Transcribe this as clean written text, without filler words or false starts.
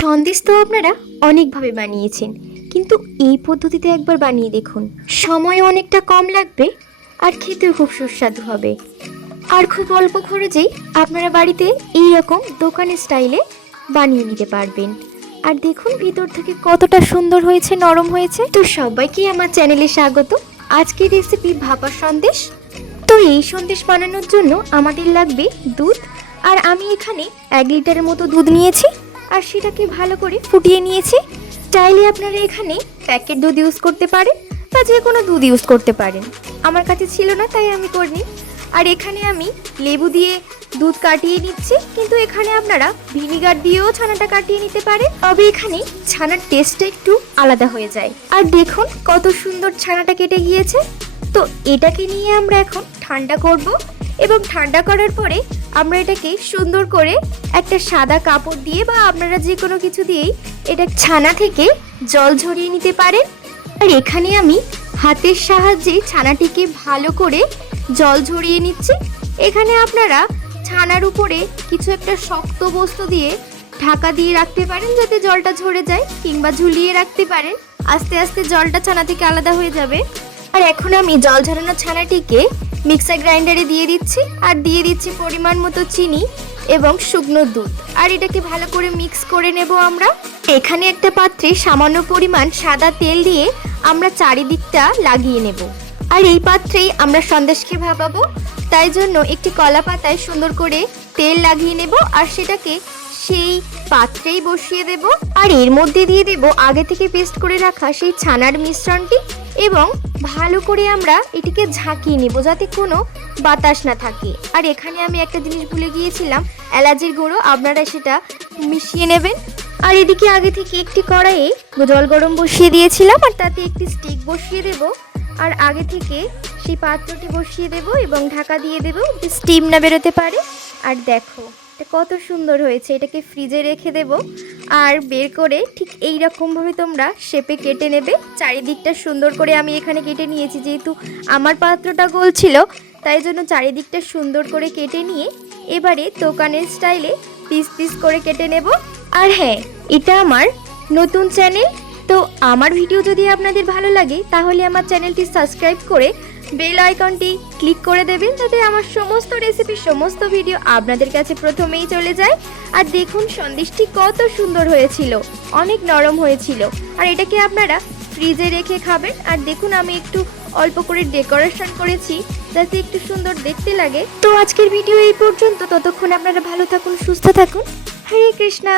সন্দেশ তো আপনারা অনেকভাবে বানিয়েছেন, কিন্তু এই পদ্ধতিতে একবার বানিয়ে দেখুন। সময় অনেকটা কম লাগবে আর খেতেও খুব সুস্বাদু হবে। আর খুব অল্প খরচেই আপনারা বাড়িতে এই রকম দোকানের স্টাইলে বানিয়ে নিতে পারবেন। আর দেখুন ভিতর থেকে কতটা সুন্দর হয়েছে, নরম হয়েছে। তো সবাইকে আমার চ্যানেলে স্বাগত। আজকের রেসিপি ভাপা সন্দেশ। তো এই সন্দেশ বানানোর জন্য আমাদের লাগবে দুধ, আর আমি এখানে 1 লিটারের মতো দুধ নিয়েছি আর সেটাকে ভালো করে ফুটিয়ে নিয়েছি। চাইলে আপনারা এখানে প্যাকেট দুধ ইউজ করতে পারেন বা যে কোনো দুধ ইউজ করতে পারেন। আমার কাছে ছিল না তাই আমি করিনি। আর এখানে আমি লেবু দিয়ে দুধ কাটিয়ে নিচ্ছি, কিন্তু এখানে আপনারা ভিনিগার দিয়েও ছানাটা কাটিয়ে নিতে পারেন, তবে এখানে ছানার টেস্টটা একটু আলাদা হয়ে যায়। আর দেখুন কত সুন্দর ছানাটা কেটে গিয়েছে। তো এটাকে নিয়ে আমরা এখন ঠান্ডা করব, এবং ঠান্ডা করার পরে আমরা এটাকে সুন্দর করে একটা সাদা কাপড় দিয়ে বা আপনারা যে কোনো কিছু দিয়েই এটা ছানা থেকে জল ঝরিয়ে নিতে পারেন। আর এখানে আমি হাতের সাহায্যে ছানাটিকে ভালো করে জল ঝরিয়ে নিচ্ছি। এখানে আপনারা ছানার উপরে কিছু একটা শক্ত বস্তু দিয়ে ঢাকা দিয়ে রাখতে পারেন যাতে জলটা ঝরে যায়, কিংবা ঝুলিয়ে রাখতে পারেন। আস্তে আস্তে জলটা ছানা থেকে আলাদা হয়ে যাবে। আর এখন আমি জল ঝরানো ছানাটিকে মিক্সার গ্রাইন্ডারে দিয়ে দিচ্ছি, আর দিয়ে দিচ্ছি পরিমাণ মতো চিনি এবং শুকনো দুধ। আর এটাকে ভালো করে মিক্স করে নেব আমরা। এখানে একটা পাত্রে সামান্য পরিমাণ সাদা তেল দিয়ে আমরা চারিদিকটা লাগিয়ে নেব। আর এই পাত্রেই আমরা সন্দেশকে ভাপাবো, তাই জন্য একটি কলা পাতায় সুন্দর করে তেল লাগিয়ে নেব আর সেটাকে সেই পাত্রেই বসিয়ে দেব। আর এর মধ্যে দিয়ে দেব আগে থেকে পেস্ট করে রাখা সেই ছানার মিশ্রণটি, এবং ভালো করে আমরা এটিকে ঝাঁকিয়ে নেব যাতে কোনো বাতাস না থাকে। আর এখানে আমি একটা জিনিস ভুলে গিয়েছিলাম, এলাচের গুঁড়ো, আপনারা সেটা মিশিয়ে নেবেন। আর এদিকে আগে থেকে একটি কড়াইয়ে জল গরম বসিয়ে দিয়েছিলাম, আর তাতে একটি স্টিক বসিয়ে দেব। আর আগে থেকে সেই পাত্রটি বসিয়ে দেব এবং ঢাকা দিয়ে দেব, স্টিম না বেরোতে পারে। আর দেখো এটা কত সুন্দর হয়েছে। এটাকে ফ্রিজে রেখে দেব, আর বের করে ঠিক এই রকমভাবে তোমরা শেপে কেটে নেবে। চারিদিকটা সুন্দর করে আমি এখানে কেটে নিয়েছি, যেহেতু আমার পাত্রটা গোল ছিল তাই জন্য চারিদিকটা সুন্দর করে কেটে নিয়ে এবারে দোকানের স্টাইলে পিস পিস করে কেটে নেব। আর হ্যাঁ, এটা আমার নতুন চ্যানেল, তো আমার ভিডিও যদি আপনাদের ভালো লাগে তাহলে আমার চ্যানেলটি সাবস্ক্রাইব করে বেল আইকনটি ক্লিক করে দেবেন, যাতে আমার সমস্ত রেসিপি, সমস্ত ভিডিও আপনাদের কাছে প্রথমেই চলে যায়। আর দেখুন সন্দেশটি কত সুন্দর হয়েছিল, অনেক নরম হয়েছিল। আর এটাকে আপনারা ফ্রিজে রেখে খাবেন। আর দেখুন আমি একটু অল্প করে ডেকোরেশন করেছি যাতে একটু সুন্দর দেখতে লাগে। তো আজকের ভিডিও এই পর্যন্ত। ততক্ষণ আপনারা ভালো থাকুন, সুস্থ থাকুন। হরে কৃষ্ণা।